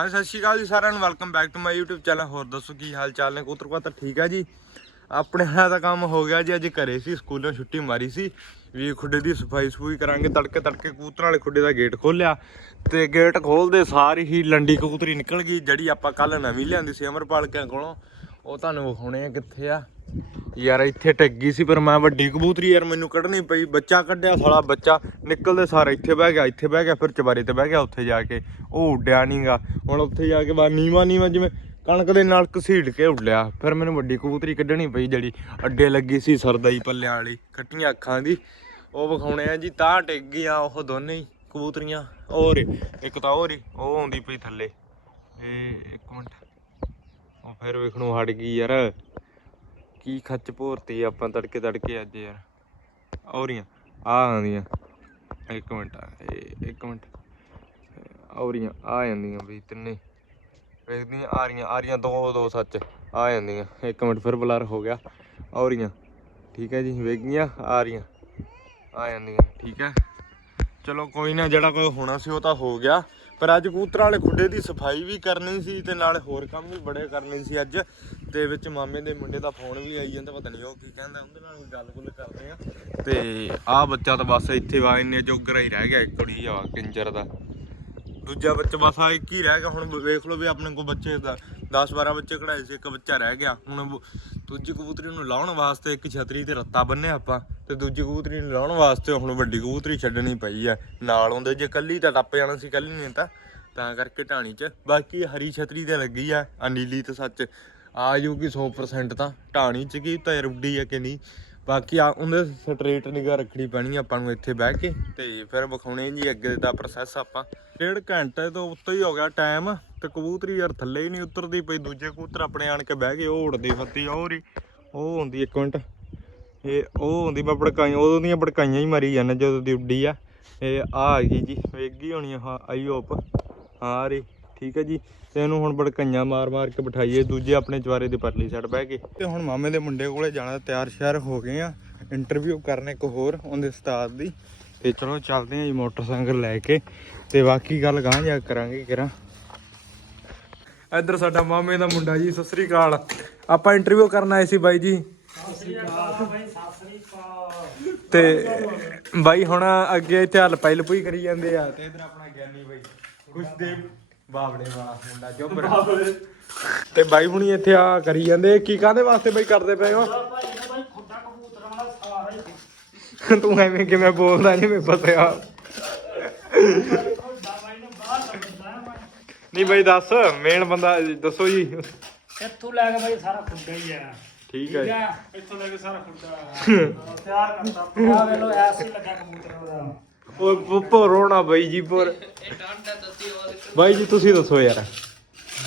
ਹਾਂ, ਸਤਿ ਸ਼੍ਰੀ ਅਕਾਲ ਜੀ ਸਾਰਿਆਂ ਨੂੰ। Welcome back to my YouTube channel ਹੋਰ ਦੱਸੋ ਕੀ ਹਾਲ ਚਾਲ ਨੇ? ਕਬੂਤਰ ਤਾਂ ਠੀਕ ਆ ਜੀ? ਆਪਣੇ ਵਾਲਾ ਦਾ ਕੰਮ ਹੋ ਗਿਆ ਜੀ, ਅੱਜ ਘਰੇ ਸੀ, ਸਕੂਲੋਂ ਛੁੱਟੀ ਮਾਰੀ ਸੀ। ਵੀ ਖੁੱਡੇ ਦੀ ਸਫ਼ਾਈ ਸਫੂਈ ਕਰਾਂਗੇ, ਤੜਕੇ ਤੜਕੇ ਕਬੂਤਰਾਂ ਵਾਲੇ ਖੁੱਡੇ ਦਾ ਗੇਟ ਖੋਲਿਆ ਤੇ ਗੇਟ ਖੋਲਦੇ ਸਾਰੀ ਹੀ ਲੰਡੀ ਕਬੂਤਰੀ ਨਿਕਲ ਗਈ, ਜਿਹੜੀ ਆਪਾਂ ਕੱਲ ਨਵੀਂ ਲਿਆਂਦੀ ਸੀ ਅਮਰਪਾਲ ਕੇ ਕੋਲੋਂ। ਉਹ ਤੁਹਾਨੂੰ ਵਿਖਾਉਣੇ ਆ ਕਿੱਥੇ ਆ। ਯਾਰ ਇੱਥੇ ਟੱਗੀ ਸੀ, ਪਰ ਮੈਂ ਵੱਡੀ ਕਬੂਤਰੀ ਯਾਰ, ਮੈਨੂੰ ਕੱਢਣੀ ਪਈ। ਬੱਚਾ ਕੱਢਿਆ ਸਾਲਾ ਬੱਚਾ, ਨਿਕਲਦੇ ਸਾਰੇ ਇੱਥੇ ਬਹਿ ਗਿਆ, ਇੱਥੇ ਬਹਿ ਗਿਆ, ਫਿਰ ਚਬਾਰੇ ਤੇ ਬਹਿ ਗਿਆ ਉੱਥੇ ਜਾ ਕੇ। ਉਹ ਉੱਡਿਆ ਨਹੀਂਗਾ ਹੁਣ ਉੱਥੇ ਜਾ ਕੇ ਬਾ ਨੀਵਾ ਨੀਵਾ ਜਿਵੇਂ ਕਣਕ ਦੇ ਨਾਲ ਘਸੀੜ ਕੇ ਉੱਡਿਆ। ਫਿਰ ਮੈਨੂੰ ਵੱਡੀ ਕਬੂਤਰੀ ਕੱਢਣੀ ਪਈ ਜਿਹੜੀ ਅੱਡੇ ਲੱਗੀ ਸੀ ਸਰਦਾਈ ਪੱਲਿਆਂ ਵਾਲੀ, ਖੱਟੀਆਂ ਅੱਖਾਂ ਦੀ। ਉਹ ਵਿਖਾਉਣੇ ਆ ਜੀ, ਤਾਂ ਟਿਕ ਗਈਆਂ ਉਹ ਦੋਨੇ ਹੀ ਕਬੂਤਰੀਆਂ। ਹੋਰ, ਇੱਕ ਤਾਂ ਹੋਰ ਹੀ ਉਹ ਆਉਂਦੀ ਪਈ ਥੱਲੇ। ਇਹ ਇੱਕ ਮਿੰਟ। ਉਹ ਫਿਰ ਵੇਖਣੋਂ ਹਟ ਗਈ ਯਾਰ। ਕੀ ਖੱਚ ਭੋਰਤੀ ਆਪਾਂ ਤੜਕੇ ਤੜਕੇ ਅੱਜ ਯਾਰ। ਔਰੀਆਂ, ਆ ਆਉਂਦੀਆਂ। ਇੱਕ ਮਿੰਟ ਇੱਕ ਮਿੰਟ। ਔਰੀਆਂ, ਆ ਜਾਂਦੀਆਂ ਬਈ ਤਿੰਨੇ। ਵੇਖਦੀਆਂ ਆ ਰਹੀਆਂ ਆ ਰਹੀਆਂ ਦੋ ਦੋ ਸੱਚ, ਆ ਜਾਂਦੀਆਂ। ਇੱਕ ਮਿੰਟ ਫਿਰ ਬਲਰ ਹੋ ਗਿਆ। ਔਰੀਆਂ, ਠੀਕ ਹੈ ਜੀ, ਵੇਖੀਆਂ ਆ ਰਹੀਆਂ ਆ ਜਾਂਦੀਆਂ, ਠੀਕ ਹੈ। ਚਲੋ ਕੋਈ ਨਾ, ਜਿਹੜਾ ਕੋਈ ਹੋਣਾ ਸੀ ਉਹ ਤਾਂ ਹੋ ਗਿਆ। ਪਰ ਅੱਜ ਕਬੂਤਰਾਂ ਵਾਲੇ ਖੁੱਡੇ ਦੀ ਸਫ਼ਾਈ ਵੀ ਕਰਨੀ ਸੀ ਤੇ ਨਾਲ ਹੋਰ ਕੰਮ ਵੀ ਬੜੇ ਕਰਨੇ ਸੀ ਅੱਜ। ਤੇ ਵਿੱਚ ਮਾਮੇ ਦੇ ਮੁੰਡੇ ਦਾ ਫੋਨ ਵੀ ਆਈ ਜਾਂਦਾ, ਪਤਾ ਨਹੀਂ ਉਹ ਕੀ ਕਹਿੰਦਾ, ਉਹਦੇ ਨਾਲ ਵੀ ਗੱਲ-ਗੁੱਲ ਕਰਦੇ ਆ। ਤੇ ਆਹ ਬੱਚਾ ਤਾਂ ਬਸ ਇੱਥੇ ਵਾ, ਇੰਨੇ ਜੋਗਰਾ ਹੀ ਰਹਿ ਗਿਆ ਇੱਕ ਕੁੜੀ ਆ, ਕਿੰਜਰ ਦਾ। ਦੂਜਾ ਬੱਚਾ ਬਸ ਆ ਇੱਕ ਹੀ ਰਹਿ ਗਿਆ, ਹੁਣ ਵੇਖ ਲਓ ਵੀ ਆਪਣੇ ਕੋਲ ਬੱਚੇ ਦਾ 10 12 ਬੱਚੇ ਕਢਾਏ ਸੀ, ਇੱਕ ਬੱਚਾ ਰਹਿ ਗਿਆ। ਹੁਣ ਦੂਜੀ ਕਬੂਤਰੀ ਨੂੰ ਲਾਉਣ ਵਾਸਤੇ ਇੱਕ ਛਤਰੀ ਤੇ ਰੱਤਾ ਬੰਨਿਆ ਆਪਾਂ, ਤੇ ਦੂਜੀ ਕਬੂਤਰੀ ਨੂੰ ਲਾਉਣ ਵਾਸਤੇ ਹੁਣ ਵੱਡੀ ਕਬੂਤਰੀ ਛੱਡਣੀ ਪਈ ਆ। ਨਾਲ ਹੁੰਦੇ ਜੇ ਕੱਲੀ ਤਾਂ ਟੱਪ ਜਾਣਾ ਸੀ, ਕੱਲੀ ਨੇ ਤਾਂ ਤਾਂ ਕਰਕੇ ਢਾਣੀ 'ਚ। ਬਾਕੀ ਹਰੀ ਛਤਰੀ ਤੇ ਲੱਗੀ ਆ ਅਨੀਲੀ ਤੇ ਸੱਚ। ਆ ਜੂਗੀ 100% ਤਾਂ। ਢਾਣੀ 'ਚ ਕੀ ਤਾਂ ਰੁੱਡੀ ਆ ਕਿ ਨਹੀਂ? ਬਾਕੀ ਆ, ਉਹਦੇ ਸਟ੍ਰੇਟ ਨਿਗਾ ਰੱਖਣੀ ਪੈਣੀ ਆਪਾਂ ਨੂੰ ਇੱਥੇ ਬਹਿ ਕੇ। ਤੇ ਫਿਰ ਵਿਖਾਉਣੇ ਜੀ ਅੱਗੇ ਦਾ ਪ੍ਰੋਸੈਸ ਆਪਾਂ। ਡੇਢ ਘੰਟੇ ਤੋਂ ਉੱਤੇ ਹੀ ਹੋ ਗਿਆ ਟਾਈਮ ਤੇ ਕਬੂਤਰੀ ਯਾਰ ਥੱਲੇ ਹੀ ਨਹੀਂ ਉਤਰਦੀ ਪਈ। ਦੂਜੇ ਕਬੂਤਰ ਆਪਣੇ ਆਣ ਕੇ ਬਹਿ ਗਏ, ਉਹ ਉੜਦੀ ਫੱਤੀ ਉਹ ਹੀ ਉਹ ਹੁੰਦੀ ਇੱਕ ਮਿੰਟ। ਇਹ ਉਹ ਹੁੰਦੀ ਮੈਂ ਭੜਕਾਈ, ਉਦੋਂ ਦੀਆਂ ਭੜਕਾਈਆਂ ਹੀ ਮਰੀ ਜਾਂਦੇ ਜਦੋਂ ਦੀ ਉੱਡੀ ਆ। ਇਹ ਆ ਗਈ ਜੀ, ਵੇਖ ਹੋਣੀ ਆ ਆਈ ਹੋਪ। ਹਾਂ ਰਹੀ। ਠੀਕ ਹੈ ਜੀ। ਤੇ ਇਹਨੂੰ ਹੁਣ ਭੜਕਾਈਆਂ ਮਾਰ ਮਾਰ ਕੇ ਬਿਠਾਈਏ। ਦੂਜੇ ਆਪਣੇ ਚਵਾਰੇ ਦੇ ਪਰਲੀ ਸਾਈਡ ਬਹਿ ਕੇ। ਤੇ ਹੁਣ ਮਾਮੇ ਦੇ ਮੁੰਡੇ ਕੋਲੇ ਜਾਣਾ, ਤਿਆਰ ਸ਼ਿਆਰ ਹੋ ਗਏ ਆ। ਇੰਟਰਵਿਊ ਕਰਨੇ ਇੱਕ ਹੋਰ, ਉਹਦੇ ਉਸਤਾਦ ਦੀ। ਤੇ ਚਲੋ ਚੱਲਦੇ ਆ ਜੀ ਮੋਟਰਸਾਈਕਲ ਲੈ ਕੇ। ਤੇ ਬਾਕੀ ਗੱਲ ਗਾਂ ਜਾ ਕਰਾਂਗੇ ਕਿਰਾਂ। ਇੱਧਰ ਸਾਡਾ ਮਾਮੇ ਦਾ ਮੁੰਡਾ ਜੀ, ਸਤਿ ਸ੍ਰੀ ਅਕਾਲ। ਆਪਾਂ ਇੰਟਰਵਿਊ ਕਰਨ ਆਏ ਸੀ ਬਾਈ ਜੀ। ਤੇ ਬਾਈ ਹੁਣ ਅੱਗੇ ਇੱਥੇ ਹਲ ਪੈਲ ਪੂਈ ਕਰੀ ਜਾਂਦੇ ਆ। ਤੇ ਇਧਰ ਆਪਣਾ ਗਿਆਨੀ ਬਾਈ। ਖੁਸ਼ਦੇਵ ਬਾਵੜੇ ਵਾਲਾ ਮੁੰਡਾ ਜੋਬਰ ਤੇ ਬਾਈ ਹੁਣੀ ਇੱਥੇ ਆ ਕਰੀ ਜਾਂਦੇ ਕੀ ਕਾਹਦੇ ਵਾਸਤੇ ਬਾਈ ਕਰਦੇ ਪਏ ਹੋ? ਤੂੰ ਐਵੇਂ ਕਿਵੇਂ ਬੋਲਦਾ ਨਹੀਂ ਮੈਂ ਫਸਿਆ ਨਹੀਂ ਬਾਈ ਦੱਸ ਮੇਨ ਬੰਦਾ ਦੱਸੋ ਜੀ। ਇੱਥੋਂ ਲੈ ਕੇ ਬਾਈ ਸਾਰਾ ਖੁੱਡਾ ਹੀ ਆ। ਠੀਕ ਹੈ ਇੱਥੋਂ ਲੈ ਕੇ ਸਾਰਾ ਖੁੱਡਾ ਤਿਆਰ ਕਰਤਾ। ਪੂਰਾ ਵੇ ਲੋ ਐਸੀ ਲੱਗਾ ਕਬੂਤਰ ਦਾ। ਉਹ ਭੋਰੋਣਾ ਬਾਈ ਜੀ ਭੋਰ ਬਾਈ ਜੀ ਤੁਸੀਂ ਦੱਸੋ ਯਾਰ।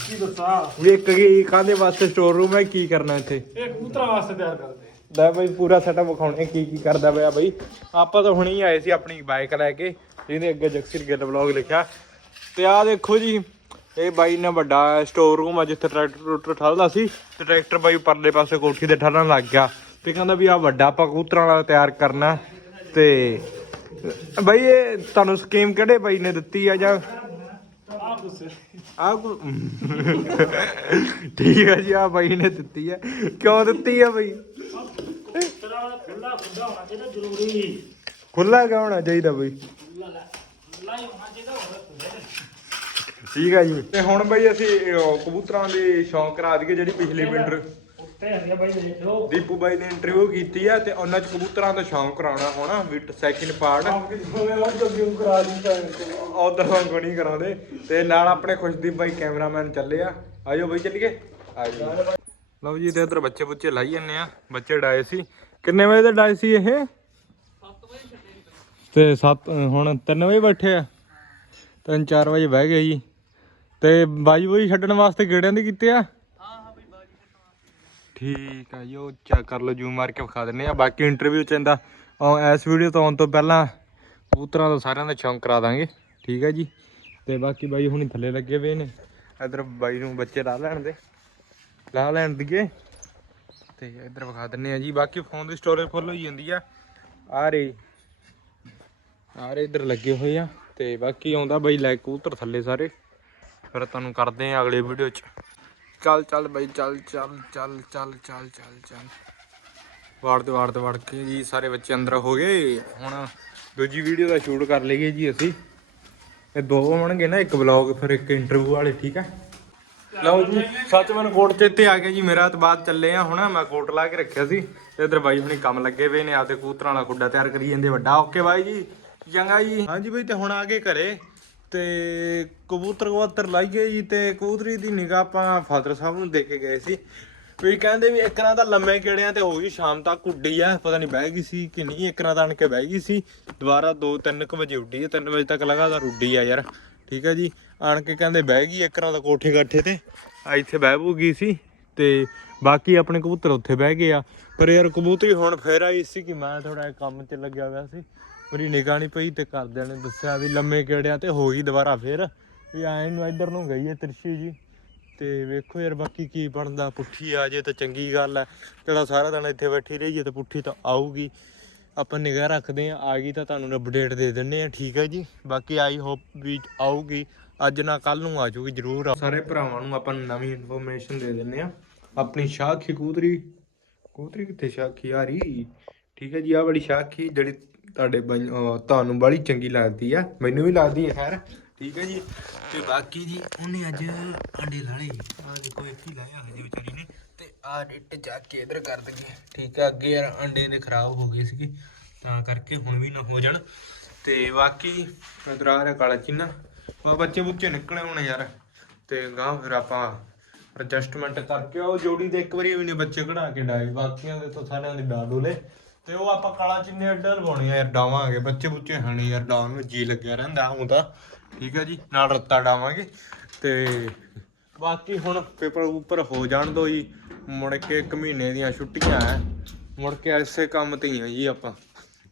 ਕੀ ਦੱਸਾਂ? ਵੀ ਇੱਕ ਕੀ ਕਾਹਦੇ ਵਾਸਤੇ ਸਟੋਰ ਰੂਮ ਹੈ ਕੀ ਕਰਨਾ ਇੱਥੇ? ਇਹ ਕਬੂਤਰਾਂ ਵਾਸਤੇ ਤਿਆਰ ਕਰਦੇ ਲੈ ਬਈ ਪੂਰਾ ਸੈਟਅਪ ਵਿਖਾਉਣੇ ਕੀ ਕੀ ਕਰਦਾ ਪਿਆ ਬਈ। ਆਪਾਂ ਤਾਂ ਹੁਣੇ ਹੀ ਆਏ ਸੀ ਆਪਣੀ ਬਾਈਕ ਲੈ ਕੇ ਜਿਹਦੇ ਅੱਗੇ ਜਗਸੀਰ ਗਿੱਲ ਵਲੌਗ ਲਿਖਿਆ। ਤੇ ਆਹ ਦੇਖੋ ਜੀ ਇਹ ਬਾਈ ਨੇ ਵੱਡਾ ਸਟੋਰ ਰੂਮ ਆ ਜਿੱਥੇ ਟਰੈਕਟਰ ਟਰੂਕਟਰ ਠਲਦਾ ਸੀ ਤੇ ਟਰੈਕਟਰ ਬਾਈ ਪਰਲੇ ਪਾਸੇ ਕੋਠੀ ਤੇ ਠਲਣ ਲੱਗ ਗਿਆ। ਤੇ ਕਹਿੰਦਾ ਵੀ ਆ ਵੱਡਾ ਆਪਾਂ ਕਬੂਤਰਾਂ ਵਾਲਾ ਤਿਆਰ ਕਰਨਾ ਤੇ ਬਾਈ, ਇਹ ਤੁਹਾਨੂੰ ਸਕੀਮ ਕਿਹੜੇ ਬਾਈ ਨੇ ਦਿੱਤੀ ਆ ਜਾਂ? ਆਪ ਦੱਸੇ ਆ ਠੀਕ ਆ ਜੀ ਆ ਬਾਈ ਨੇ ਦਿੱਤੀ ਆ। ਕਿਉਂ ਦਿੱਤੀ ਆ ਬਾਈ? ਕਬੂਤਰਾਂ ਦਾ ਖੁੱਲਾ ਹੋਣਾ ਚਾਹੀਦਾ ਜ਼ਰੂਰੀ ਖੁੱਲਾ ਕਿਉਂ ਹੋਣਾ ਚਾਹੀਦਾ ਬਾਈ? ਖੁੱਲਾ ਹੋਣਾ ਚਾਹੀਦਾ ਠੀਕ ਹੈ ਜੀ। ਤੇ ਹੁਣ ਬਈ ਅਸੀਂ ਕਬੂਤਰਾਂ ਦੇ ਸ਼ੌਂਕ ਕਰਾ ਦਈਏ ਜਿਹੜੀ ਪਿਛਲੇ ਵਿੰਟਰ ਉੱਤੇ ਹੈਗੇ ਬਾਈ ਦੇਖ ਲਓ। ਦੀਪੂ ਬਾਈ ਨੇ ਇੰਟਰਵਿਊ ਕੀਤੀ ਆ ਤੇ ਉਹਨਾਂ ਚ ਕਬੂਤਰਾਂ ਦਾ ਸ਼ੌਂਕ ਕਰਾਉਣਾ ਹੋਣਾ ਵਿਟ ਸੈਕਿੰਡ ਪਾਰਟ ਆਪ ਕਿ ਜਿਵੇਂ ਉਹ ਜੱਗੀ ਕਰਾ ਦਿੱਤਾ ਉਧਰ ਵਾਂਗੂ ਨਹੀਂ ਕਰਾਉਂਦੇ। ਤੇ ਨਾਲ ਆਪਣੇ ਖੁਸ਼ਦੀਪ ਬਾਈ ਕੈਮਰਾਮੈਨ ਚੱਲੇ ਆ। ਆਜੋ ਬਾਈ ਚੱਲੀਏ। ਆਜੋ। ਲਓ ਜੀ ਤੇ ਇਧਰ ਬੱਚੇ ਬੁੱਚੇ ਲਾਈ ਜੰਨੇ ਆ। ਬੱਚੇ ਡਾਏ ਸੀ। ਕਿੰਨੇ ਵਜੇ ਦੇ ਡਾਏ ਸੀ ਇਹ? 7 ਵਜੇ ਤੇ 7 ਹੁਣ 3 ਵਜੇ ਬੈਠੇ ਆ। 3-4 ਵਜੇ ਬਹਿ ਗਏ ਜੀ। ਤੇ ਬਾਈ ਬੋਈ ਛੱਡਣ ਵਾਸਤੇ ਗੇੜਿਆਂ ਦੇ ਕੀਤੇ ਆ? ਠੀਕ ਆ ਜੀ, ਉਹ ਚੈੱਕ ਕਰ ਲਓ, ਜੂਮ ਮਾਰ ਕੇ ਵਿਖਾ ਦਿੰਨੇ ਆ ਬਾਕੀ ਇੰਟਰਵਿਊ ਚ ਇਹਦਾ ਇਸ ਵੀਡੀਓ ਤੋਂ ਆਉਣ ਤੋਂ ਪਹਿਲਾਂ ਕਬੂਤਰਾਂ ਦਾ ਸਾਰਿਆਂ ਦਾ ਸ਼ੌਂਕ ਕਰਾ ਦਾਂਗੇ। ਠੀਕ ਹੈ ਜੀ? ਤੇ ਬਾਕੀ ਬਾਈ ਹੁਣੀ ਥੱਲੇ ਲੱਗੇ ਹੋਏ ਨੇ। ਇਧਰ ਬਾਈ ਨੂੰ ਬੱਚੇ ਲਾ ਲੈਣ ਦੇ। ਲਾ ਲੈਣ ਦੀਏ। ਤੇ ਇਧਰ ਵਿਖਾ ਦਿੰਨੇ ਆ ਜੀ। ਬਾਕੀ ਫੋਨ ਦੀ ਸਟੋਰੇਜ ਫੁੱਲ ਹੋਈ ਜਾਂਦੀ ਆ। ਆ ਰੇ ਆ ਰੇ ਇਧਰ ਲੱਗੇ ਹੋਏ ਆ। ਤੇ ਬਾਕੀ ਆਉਂਦਾ ਬਾਈ ਲੈ ਕਬੂਤਰ ਥੱਲੇ ਸਾਰੇ। ਫਿਰ ਤੁਹਾਨੂੰ ਕਰਦੇ ਆ ਅਗਲੇ ਵੀਡੀਓ 'ਚ। ਚੱਲ ਚੱਲ ਬਈ, ਚੱਲ ਚੱਲ ਚੱਲ ਚੱਲ ਚੱਲ ਚੱਲ ਚੱਲ। ਵਾੜਦੇ ਵਾੜਦੇ ਵੜ ਕੇ ਜੀ ਸਾਰੇ ਬੱਚੇ ਅੰਦਰ ਹੋ ਗਏ। ਹੁਣ ਦੂਜੀ ਵੀਡੀਓ ਦਾ ਸ਼ੂਟ ਕਰ ਲਈਏ ਜੀ ਅਸੀਂ। ਇਹ ਦੋ ਹੋਣਗੇ ਨਾ, ਇੱਕ ਵਲੌਗ ਫਿਰ ਇੱਕ ਇੰਟਰਵਿਊ ਵਾਲੇ, ਠੀਕ ਹੈ? ਲਓ ਜੀ ਸੱਚਮਨ ਕੋਟ ਤੇ ਇੱਥੇ ਆ ਗਿਆ ਜੀ, ਮੇਰਾ ਤੇ ਬਾਅਦ ਚੱਲੇ ਆ ਹੁਣ। ਮੈਂ ਕੋਟ ਲਾ ਕੇ ਰੱਖਿਆ ਸੀ। ਤੇ ਇਧਰ ਬਾਈ ਹੁਣੀ ਕੰਮ ਲੱਗੇ ਪਏ ਨੇ, ਆਪਦੇ ਕੂਤਰਾਂ ਵਾਲਾ ਖੁੱਡਾ ਤਿਆਰ ਕਰੀ ਜਾਂਦੇ ਵੱਡਾ। ਓਕੇ ਬਾਈ ਜੀ, ਚੰਗਾ ਜੀ। ਹਾਂਜੀ ਬਾਈ, ਤੇ ਹੁਣ ਆ ਗਏ ਘਰੇ। ਤੇ ਕਬੂਤਰ ਕਬੂਤਰ ਲਾਈਏ ਜੀ ਤੇ ਕਬੂਤਰੀ ਦੀ ਨਿਗਾਹ ਆਪਾਂ ਫਾਦਰ ਸਾਹਿਬ ਨੂੰ ਦੇ ਕੇ ਗਏ ਸੀ। ਵੀ ਕਹਿੰਦੇ ਵੀ ਇੱਕ ਨਾ ਤਾਂ ਲੰਮੇ ਕਿਹੜਿਆਂ ਤੇ ਹੋ ਗਈ ਸ਼ਾਮ ਤੱਕ ਉੱਡੀ ਆ, ਪਤਾ ਨਹੀਂ ਬਹਿ ਗਈ ਸੀ ਕਿ ਨਹੀਂ, ਇੱਕ ਨਾ ਤਾਂ ਆਣ ਕੇ ਬਹਿ ਗਈ ਸੀ। ਦੁਬਾਰਾ 2-3 ਵਜੇ ਉੱਡੀ ਆ 3 ਵਜੇ ਤੱਕ ਲਗਾਤਾਰ ਉੱਡੀ ਆ ਯਾਰ। ਠੀਕ ਹੈ ਜੀ, ਆਣ ਕੇ ਕਹਿੰਦੇ ਬਹਿ ਗਈ ਇੱਕ ਨਾ ਤਾਂ ਕੋਠੇ ਗੱਠੇ ਤੇ, ਆ ਇੱਥੇ ਬਹਿ ਬੂ ਗਈ ਸੀ ਤੇ ਬਾਕੀ ਆਪਣੇ ਕਬੂਤਰ ਉੱਥੇ ਬਹਿ ਗਏ ਆ। ਪਰ ਯਾਰ ਕਬੂਤਰੀ ਹੁਣ ਫੇਰ ਆਈ ਸੀ ਕਿ ਮੈਂ ਥੋੜਾ ਕੰਮ 'ਚ ਲੱਗਿਆ ਹੋਇਆ ਸੀ। ਮੇਰੀ ਨਿਗਾਹ ਨਹੀਂ ਪਈ ਤੇ ਘਰਦਿਆਂ ਨੇ ਦੱਸਿਆ ਵੀ ਲੰਮੇ ਕਿਹੜਿਆਂ ਤੇ ਹੋ ਗਈ ਦੁਬਾਰਾ ਫੇਰ। ਵੀ ਐਂ ਨੂੰ ਇੱਧਰ ਨੂੰ ਗਈ ਹੈ ਤਿਰਸ਼ੀ ਜੀ। ਤੇ ਵੇਖੋ ਯਾਰ ਬਾਕੀ ਕੀ ਬਣਦਾ, ਪੁੱਠੀ ਆ ਜੇ ਤਾਂ ਚੰਗੀ ਗੱਲ ਹੈ ਚਲੋ ਸਾਰਾ ਦਿਨ ਇੱਥੇ ਬੈਠੀ ਰਹੀਏ ਤਾਂ ਪੁੱਠੀ ਤਾਂ ਆਊਗੀ। ਆਪਾਂ ਨਿਗਾਹ ਰੱਖਦੇ ਆ ਆ ਗਈ ਤਾਂ ਤੁਹਾਨੂੰ ਅਪਡੇਟ ਦੇ ਦਿੰਨੇ ਆ, ਠੀਕ ਹੈ ਜੀ। ਬਾਕੀ ਆਈ ਹੋਪ ਵੀ ਆਊਗੀ। ਅੱਜ ਨਾ ਕੱਲ ਨੂੰ ਆ ਜੂਗੀ ਜ਼ਰੂਰ। ਸਾਰੇ ਭਰਾਵਾਂ ਨੂੰ ਆਪਾਂ ਨਵੀਂ ਇਨਫੋਰਮੇਸ਼ਨ ਦੇ ਦਿੰਨੇ ਆ। ਆਪਣੀ ਸ਼ਾਖੀ ਕੂਤਰੀ। ਕੂਤਰੀ ਕਿੱਥੇ? ਸ਼ਾਖੀ ਆ ਰਹੀ ਠੀਕ ਹੈ ਜੀ ਆ ਵਾਲੀ ਸ਼ਾਖੀ ਜਿਹੜੀ ਤੁਹਾਡੇ ਬਈ- ਤੁਹਾਨੂੰ ਬੜੀ ਚੰਗੀ ਲੱਗਦੀ ਆ। ਮੈਨੂੰ ਵੀ ਲੱਗਦੀ ਹੈ ਖੈਰ। ਠੀਕ ਹੈ ਜੀ। ਤੇ ਬਾਕੀ ਜੀ, ਉਹਨੇ ਅੱਜ ਅੰਡੇ ਲਾਲੇ ਆ ਦੇਖੋ, ਇੱਥੇ ਹੀ ਲਾਇਆ ਹਜੇ ਵਿਚਾਰੀ ਨੇ। ਤੇ ਆ ਇੱਟ ਜਾ ਕੇ ਇਧਰ ਕਰ ਦਈਏ। ਠੀਕ ਹੈ ਅੱਗੇ ਯਾਰ ਅੰਡੇ ਦੇ ਖਰਾਬ ਹੋ ਗਏ ਸੀਗੇ। ਤਾਂ ਕਰਕੇ ਹੁਣ ਵੀ ਨਾ ਹੋ ਜਾਣ। ਤੇ ਬਾਕੀ ਇਧਰ ਕਾਲਾ ਚੀਨਾ। ਬਾ ਬੱਚੇ ਬੁੱਚੇ ਨਿਕਲੇ ਹੋਣੇ ਯਾਰ। ਤੇ ਗਾਂ ਫਿਰ ਆਪਾਂ ਐਡਜਸਟਮੈਂਟ ਕਰਕੇ ਉਹ ਜੋੜੀ ਦੇ ਇੱਕ ਵਾਰੀ ਵੀ ਨਹੀਂ ਬੱਚੇ ਕਢਾ ਕੇ ਡਾਏ। ਬਾਕੀਆਂ ਦੇ ਤਾਂ ਸਾਰਿਆਂ ਦੇ ਡਾ ਡੋਲੇ ਤੇ ਉਹ ਆਪਾਂ ਕਾਲਾ ਚਿੰਨੇ ਅੱਡਾ ਲਵਾਉਣੀ ਆ ਯਾਰ, ਡਾਵਾਂਗੇ। ਬੱਚੇ ਬੁੱਚੇ ਹਣੀ ਯਾਰ, ਡਾਉਣ ਨੂੰ ਜੀ ਲੱਗਿਆ ਰਹਿੰਦਾ ਹੁਣ ਤਾਂ। ਠੀਕ ਹੈ ਜੀ, ਨਾਲ ਰੱਤਾ ਡਾਵਾਂਗੇ। ਤੇ ਬਾਕੀ ਹੁਣ ਪੇਪਰ ਉੱਪਰ ਹੋ ਜਾਣ ਦੋ ਜੀ। ਮੁੜ ਕੇ ਇੱਕ ਮਹੀਨੇ ਦੀਆਂ ਛੁੱਟੀਆਂ ਐ। ਮੁੜ ਕੇ ਐਸੇ ਕੰਮ ਤੇ ਹੀ ਆ ਜੀ ਆਪਾਂ।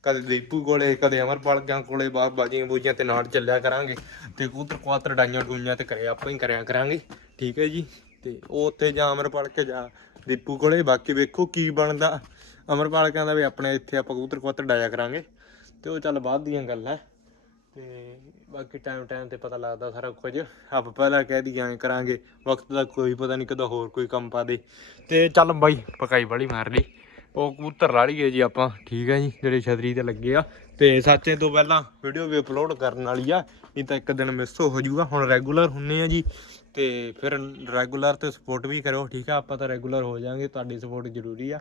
ਕਦੇ ਦੀਪੂ ਕੋਲੇ, ਕਦੇ ਅਮਰਪਾਲ ਜਾਂ ਕੋਲੇ, ਬਾਬ ਬਾਜੀਆਂ ਬੂਜੀਆਂ ਤੇ ਨਾਲ ਚੱਲਿਆ ਕਰਾਂਗੇ। ਤੇ ਕੂਤਰ ਕੁਆਤਰ ਡਾਈਆਂ ਡੂਈਆਂ ਤੇ ਕਰੇ ਆਪਾਂ ਹੀ ਕਰਿਆ ਕਰਾਂਗੇ। ਠੀਕ ਹੈ ਜੀ। ਤੇ ਉਹ ਉੱਥੇ ਜਾਂ ਅਮਰਪਾਲ ਕੇ ਜਾ ਦੀਪੂ ਕੋਲੇ। ਬਾਕੀ ਵੇਖੋ ਕੀ ਬਣਦਾ। ਅਮਰਪਾਲ ਕਹਿੰਦਾ ਵੀ ਆਪਣੇ ਇੱਥੇ ਆਪਾਂ ਕਬੂਤਰ ਕੁਆਤਰ ਡਾਇਆ ਕਰਾਂਗੇ। ਤੇ ਉਹ ਚੱਲ ਬਾਅਦ ਦੀਆਂ ਗੱਲ ਹੈ ਤੇ ਬਾਕੀ ਟਾਈਮ ਟਾਈਮ ਤੇ ਪਤਾ ਲੱਗਦਾ ਸਾਰਾ ਕੁਝ। ਆਪਾਂ ਪਹਿਲਾਂ ਕਹਿ ਦੀ ਐਂ ਕਰਾਂਗੇ, ਵਕਤ ਦਾ ਕੋਈ ਪਤਾ ਨਹੀਂ ਕਦੋਂ ਹੋਰ ਕੋਈ ਕੰਮ ਪਾ ਦੇ। ਤੇ ਚੱਲ ਬਾਈ, ਪਕਾਈ ਵਾਲੀ ਮਾਰ ਲਈ। ਉਹ ਕਬੂਤਰ ਲਾ ਲਈਏ ਜੀ ਆਪਾਂ। ਠੀਕ ਹੈ ਜੀ, ਜਿਹੜੇ ਛਤਰੀ ਤੇ ਲੱਗੇ ਆ। ਤੇ ਸੱਚੇ ਤੋਂ ਪਹਿਲਾਂ ਵੀਡੀਓ ਵੀ ਅਪਲੋਡ ਕਰਨ ਵਾਲੀ ਆ। ਨਹੀਂ ਤਾਂ ਇੱਕ ਦਿਨ ਮਿਸ ਹੋ ਜਾਊਗਾ। ਹੁਣ ਰੈਗੂਲਰ ਹੁੰਨੇ ਆ ਜੀ। ਤੇ ਫਿਰ ਰੈਗੂਲਰ ਤੇ ਸਪੋਰਟ ਵੀ ਕਰੋ ਠੀਕ ਆ, ਆਪਾਂ ਤਾਂ ਰੈਗੂਲਰ ਹੋ ਜਾਾਂਗੇ। ਤੁਹਾਡੀ ਸਪੋਰਟ ਜ਼ਰੂਰੀ ਆ।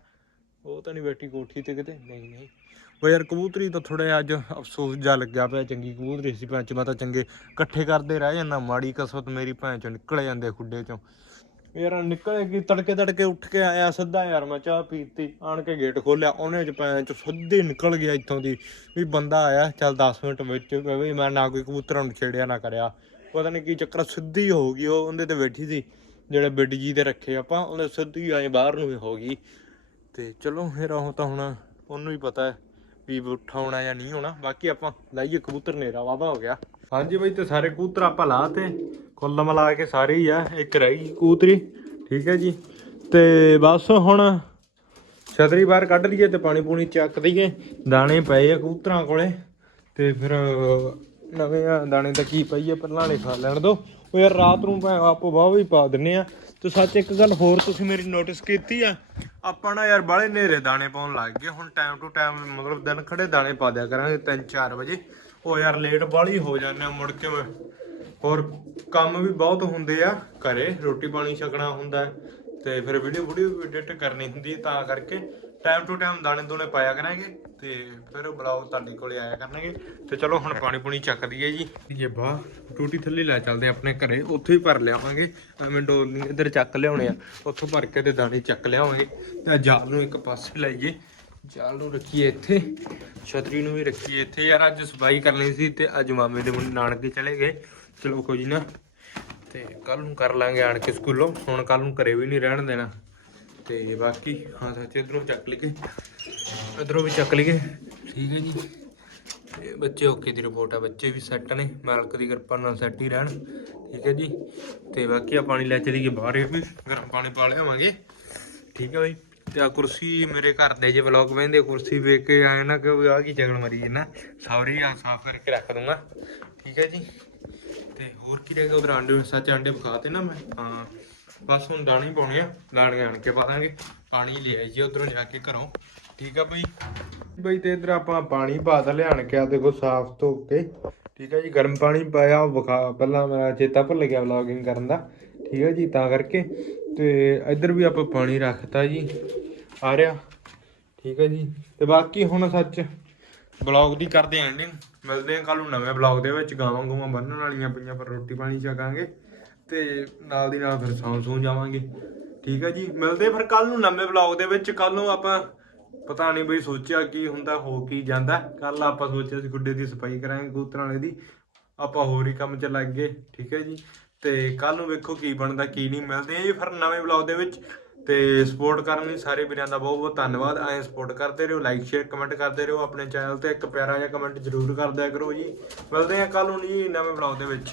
ਉਹ ਤਾਂ ਨਹੀਂ ਬੈਠੀ ਕੋਠੀ ਤੇ ਕਿਤੇ? ਨਹੀਂ ਨਹੀਂ। ਉਹ ਯਾਰ ਕਬੂਤਰੀ ਤਾਂ ਥੋੜਾ ਜਿਹਾ ਅੱਜ ਅਫਸੋਸ ਜਾ ਲੱਗਿਆ ਪਿਆ, ਚੰਗੀ ਕਬੂਤਰੀ ਸੀ ਭੈਣ ਚ, ਮੈਂ ਤਾਂ ਚੰਗੇ ਇਕੱਠੇ ਕਰਦੇ ਰਹਿ ਜਾਂਦਾ, ਮਾੜੀ ਕਸਵਤ ਮੇਰੀ ਭੈਣ ਚੋਂ ਨਿਕਲ ਜਾਂਦੇ ਖੁੱਡੇ ਚੋਂ। ਯਾਰ ਨਿਕਲੇ ਕੀ ਤੜਕੇ ਤੜਕੇ ਉੱਠ ਕੇ ਆਇਆ ਸਿੱਧਾ ਯਾਰ, ਮੈਂ ਚਾਹ ਪੀਤੀ, ਆਣ ਕੇ ਗੇਟ ਖੋਲਿਆ ਉਹਨੇ ਚ ਭੈਣ ਚ ਸਿੱਧੇ ਨਿਕਲ ਗਿਆ ਇੱਥੋਂ ਦੀ, ਵੀ ਬੰਦਾ ਆਇਆ, ਚੱਲ 10 ਮਿੰਟ ਵਿੱਚ ਵੀ ਮੈਂ ਨਾ ਕੋਈ ਕਬੂਤਰਾਂ ਨੂੰ ਛੇੜਿਆ, ਨਾ ਕਰਿਆ। ਪਤਾ ਨਹੀਂ ਕੀ ਚੱਕਰ ਸਿੱਧੀ ਹੋ ਗਈ, ਉਹ ਉਹਦੇ ਤੇ ਬੈਠੀ ਸੀ, ਜਿਹੜੇ ਬਿੱਡ ਜੀ ਤੇ ਰੱਖੇ ਆਪਾਂ, ਉਹਨੇ ਸਿੱਧੀ ਆਏ ਬਾਹਰ ਨੂੰ ਹੀ ਹੋ ਗਈ। ਤੇ ਚਲੋ ਫਿਰ ਉਹ ਤਾਂ ਹੁਣ ਉਹਨੂੰ ਹੀ ਪਤਾ ਹੈ ਵੀ ਉੱਠਾ ਹੋਣਾ ਜਾਂ ਨਹੀਂ ਹੋਣਾ। ਬਾਕੀ ਆਪਾਂ ਲਾਈਏ ਕਬੂਤਰ ਨੇਰਾ ਵਾਵਾ ਹੋ ਗਿਆ। ਹਾਂਜੀ ਬਈ ਤੇ ਸਾਰੇ ਕਬੂਤਰ ਆਪਾਂ ਲਾਤੇ ਕੁੱਲ ਮਿਲਾ ਕੇ ਸਾਰੇ ਹੀ ਆ, ਇੱਕ ਰਹਿ ਗਈ ਕਬੂਤਰੀ, ਠੀਕ ਹੈ ਜੀ। ਤੇ ਬਸ ਹੁਣ ਛਤਰੀ ਬਾਹਰ ਕੱਢ ਲਈਏ ਤੇ ਪਾਣੀ ਪੂਣੀ ਚੱਕ ਦਈਏ। ਦਾਣੇ ਪਏ ਆ ਕਬੂਤਰਾਂ ਕੋਲੇ, ਤੇ ਫਿਰ ਨਵੇਂ ਦਾਣੇ ਤਾਂ ਕੀ ਪਈਏ ਪਹਿਲਾਂ ਵਾਲੇ ਖਾ ਲੈਣ ਦੋ। ਉਹ ਯਾਰ ਰਾਤ ਨੂੰ ਭਾਵੇਂ ਆਪੋ ਵਾਹ ਵੀ ਪਾ ਦਿੰਨੇ ਆ। ਤੇ ਸੱਚ ਇੱਕ ਗੱਲ ਹੋਰ ਤੁਸੀਂ ਮੇਰੀ ਨੋਟਿਸ ਕੀਤੀ ਆ। ਆਪਾਂ ਨਾ ਯਾਰ ਬਾਲੇ ਨੇਰੇ ਦਾਣੇ ਪਾਉਣ ਲੱਗ ਗਏ। ਹੁਣ ਟਾਈਮ ਟੂ ਟਾਈਮ ਮਤਲਬ ਦਿਨ ਖੜੇ ਦਾਣੇ ਪਾ ਦਿਆ ਕਰਾਂਗੇ 3-4 ਵਜੇ। ਉਹ ਯਾਰ ਲੇਟ ਬਾਲੀ ਹੋ ਜਾਂਦੇ ਆ ਮੁੜ ਕੇ ਹੋਰ ਕੰਮ ਵੀ ਬਹੁਤ ਹੁੰਦੇ ਆ ਘਰੇ। ਰੋਟੀ ਪਾਣੀ ਛਕਣਾ ਹੁੰਦਾ ਹੈ, ਤੇ ਫਿਰ ਵੀਡੀਓ ਵੀਡੀਓ ਵੀ ਐਡਿਟ ਕਰਨੀ ਹੁੰਦੀ ਹੈ, ਤਾਂ ਕਰਕੇ ਟਾਈਮ ਟੂ ਟਾਈਮ ਦਾਣੇ ਦੂਣੇ ਪਾਇਆ ਕਰਾਂਗੇ। ਤੇ ਫਿਰ ਬੁਲਾਓ ਤੁਹਾਡੇ ਕੋਲੇ ਆਇਆ ਕਰਨਗੇ। ਤੇ ਚਲੋ ਹੁਣ ਪਾਣੀ ਪੂਣੀ ਚੱਕ ਦਈਏ ਜੀ। ਜੇ ਬਾ ਟੂਟੀ ਥੱਲੇ ਲੈ ਚੱਲਦੇ ਆਪਣੇ ਘਰੇ। ਉੱਥੇ ਹੀ ਭਰ ਲਿਆਵਾਂਗੇ। ਐਵੇਂ ਡੋਲ ਨਹੀਂ ਇੱਧਰ ਚੱਕ ਲਿਆਉਣੇ ਆ। ਉੱਥੋਂ ਭਰ ਕੇ ਤੇ ਦਾਣੇ ਚੱਕ ਲਿਆਵਾਂਗੇ। ਤੇ ਜਾਲ ਨੂੰ ਇੱਕ ਪਾਸੇ ਲਾਈਏ। ਜਾਲ ਨੂੰ ਰੱਖੀਏ ਇੱਥੇ। ਛਤਰੀ ਨੂੰ ਵੀ ਰੱਖੀਏ ਇੱਥੇ। ਯਾਰ ਅੱਜ ਸਫ਼ਾਈ ਕਰਨੀ ਸੀ ਤੇ ਅੱਜ ਮਾਮੇ ਦੇ ਮੁੰਡੇ ਨਾਨਕੇ ਚਲੇ ਗਏ। ਚਲੋ ਕੋਈ ਨਾ। ਤੇ ਕੱਲ ਨੂੰ ਕਰ ਲਾਂਗੇ ਆਣ ਕੇ ਸਕੂਲੋਂ। ਹੁਣ ਕੱਲ ਨੂੰ ਘਰੇ ਵੀ ਨਹੀਂ ਰਹਿਣ ਦੇਣਾ। ਤੇ ਬਾਕੀ, ਹਾਂ, ਸੱਚ ਇਧਰੋਂ ਚੱਕ ਲਈਏ। ਇਧਰੋਂ ਵੀ ਚੱਕ ਲਈਏ। ਠੀਕ ਹੈ ਜੀ। ਤੇ ਬੱਚੇ ਓਕੇ ਦੀ ਰਿਪੋਰਟ ਆ, ਬੱਚੇ ਵੀ ਸੈੱਟ ਨੇ, ਮਾਲਕ ਦੀ ਕਿਰਪਾ ਨਾਲ ਸੈੱਟ ਹੀ ਰਹਿਣ। ਠੀਕ ਹੈ ਜੀ। ਤੇ ਬਾਕੀ ਆ ਪਾਣੀ ਲੈ ਚਲੀਏ ਬਾਹਰ, ਇਹ ਵੀ ਗਰਮ ਪਾਣੀ ਪਾ ਲਿਆਵਾਂਗੇ। ਠੀਕ ਹੈ ਬਈ। ਤੇ ਆ ਕੁਰਸੀ ਮੇਰੇ ਘਰ ਦੇ ਜੇ ਵਲੌਗ ਵੇਂਦੇ ਕੁਰਸੀ ਵੇਖ ਕੇ ਆਏ ਨਾ ਕਿ ਆ ਕੀ ਜਗਲ ਮਰੀ ਨਾ ਸਾਰੀ ਆ ਸਾਫ਼ ਕਰਕੇ ਰੱਖ ਦੂੰਗਾ। ਠੀਕ ਹੈ ਜੀ। ਤੇ ਹੋਰ ਕੀ ਰਹਿ ਗਿਆ ਉਧਰ ਆਂਡੇ ਸੱਚ ਆਂਡੇ ਵਿਖਾਤੇ ਨਾ ਮੈਂ। ਹਾਂ, ਬਸ ਹੁਣ ਦਾਣੇ ਪਾਉਣੇ ਆ। ਦਾਣੇ ਆਣ ਕੇ ਪਾ ਦਾਂਗੇ। ਪਾਣੀ ਲਿਆਈ ਜੀ ਉਧਰੋਂ ਜਾ ਕੇ ਘਰੋਂ। ਠੀਕ ਆ ਬਈ? ਬਈ ਤੇ ਇਧਰ ਆਪਾਂ ਪਾਣੀ ਪਾ ਤਾ ਲਿਆਣ ਕੇ ਆ, ਦੇਖੋ ਸਾਫ਼ ਧੋ ਕੇ। ਠੀਕ ਹੈ ਜੀ, ਗਰਮ ਪਾਣੀ ਪਾਇਆ, ਉਹ ਵਿਖਾ ਪਹਿਲਾਂ ਮੇਰਾ ਚੇਤਾ ਭੁੱਲ ਗਿਆ ਵਲੌਗਿੰਗ ਕਰਨ ਦਾ। ਠੀਕ ਹੈ ਜੀ, ਤਾਂ ਕਰਕੇ। ਤੇ ਇਧਰ ਵੀ ਆਪਾਂ ਪਾਣੀ ਰੱਖਤਾ ਜੀ, ਆ ਰਿਹਾ। ਠੀਕ ਹੈ ਜੀ, ਤੇ ਬਾਕੀ ਹੁਣ ਸੱਚ ਬਲੌਗ ਦੀ ਕਰਦੇ ਐਂਡਿੰਗ ਮਿਲਦੇ ਹਾਂ ਕੱਲ ਨੂੰ ਨਵੇਂ ਬਲੌਗ ਦੇ ਵਿੱਚ, ਗਾਵਾਂ ਗੂਵਾਂ ਬੰਨਣ ਵਾਲੀਆਂ ਪਈਆਂ, ਪਰ ਰੋਟੀ ਪਾਣੀ ਛਕਾਂਗੇ। ਤੇ ਨਾਲ ਦੀ ਨਾਲ ਫਿਰ ਸੌਂ ਸੌਂ ਜਾਵਾਂਗੇ। ਠੀਕ ਹੈ ਜੀ, ਮਿਲਦੇ ਫਿਰ ਕੱਲ ਨੂੰ ਨਵੇਂ ਬਲੌਗ ਦੇ ਵਿੱਚ। ਕੱਲ ਨੂੰ ਆਪਾਂ ਪਤਾ ਨਹੀਂ ਬਈ ਸੋਚਿਆ ਕੀ ਹੁੰਦਾ, ਹੋ ਕੀ ਜਾਂਦਾ। ਕੱਲ ਆਪਾਂ ਸੋਚਿਆ ਸੀ ਗੁੱਡੇ ਦੀ ਸਫ਼ਾਈ ਕਰਾਂਗੇ ਕਬੂਤਰਾਂ ਵਾਲੇ ਦੀ। ਆਪਾਂ ਹੋਰ ਹੀ ਕੰਮ 'ਚ ਲੱਗ ਗਏ, ਠੀਕ ਹੈ ਜੀ। ਤੇ ਕੱਲ ਨੂੰ ਵੇਖੋ ਕੀ ਬਣਦਾ, ਕੀ ਨਹੀਂ ਮਿਲਦੇ। ਆ ਜੀ ਫਿਰ ਨਵੇਂ ਬਲੌਗ ਦੇ ਵਿੱਚ। ਤੇ ਸਪੋਰਟ ਕਰਨ ਲਈ ਸਾਰੇ ਵੀਰਾਂ ਦਾ ਬਹੁਤ ਬਹੁਤ ਧੰਨਵਾਦ। ਐਂ ਸਪੋਰਟ ਕਰਦੇ ਰਹੋ ਲਾਈਕ ਸ਼ੇਅਰ ਕਮੈਂਟ ਕਰਦੇ ਰਹੋ। ਆਪਣੇ ਚੈਨਲ ਤੇ ਇੱਕ ਪਿਆਰਾ ਜਿਹਾ ਕਮੈਂਟ ਜ਼ਰੂਰ ਕਰਦਿਆ ਕਰੋ ਜੀ। ਮਿਲਦੇ ਆ ਕੱਲ ਨੂੰ ਜੀ ਨਵੇਂ ਬਲੌਗ ਦੇ ਵਿੱਚ।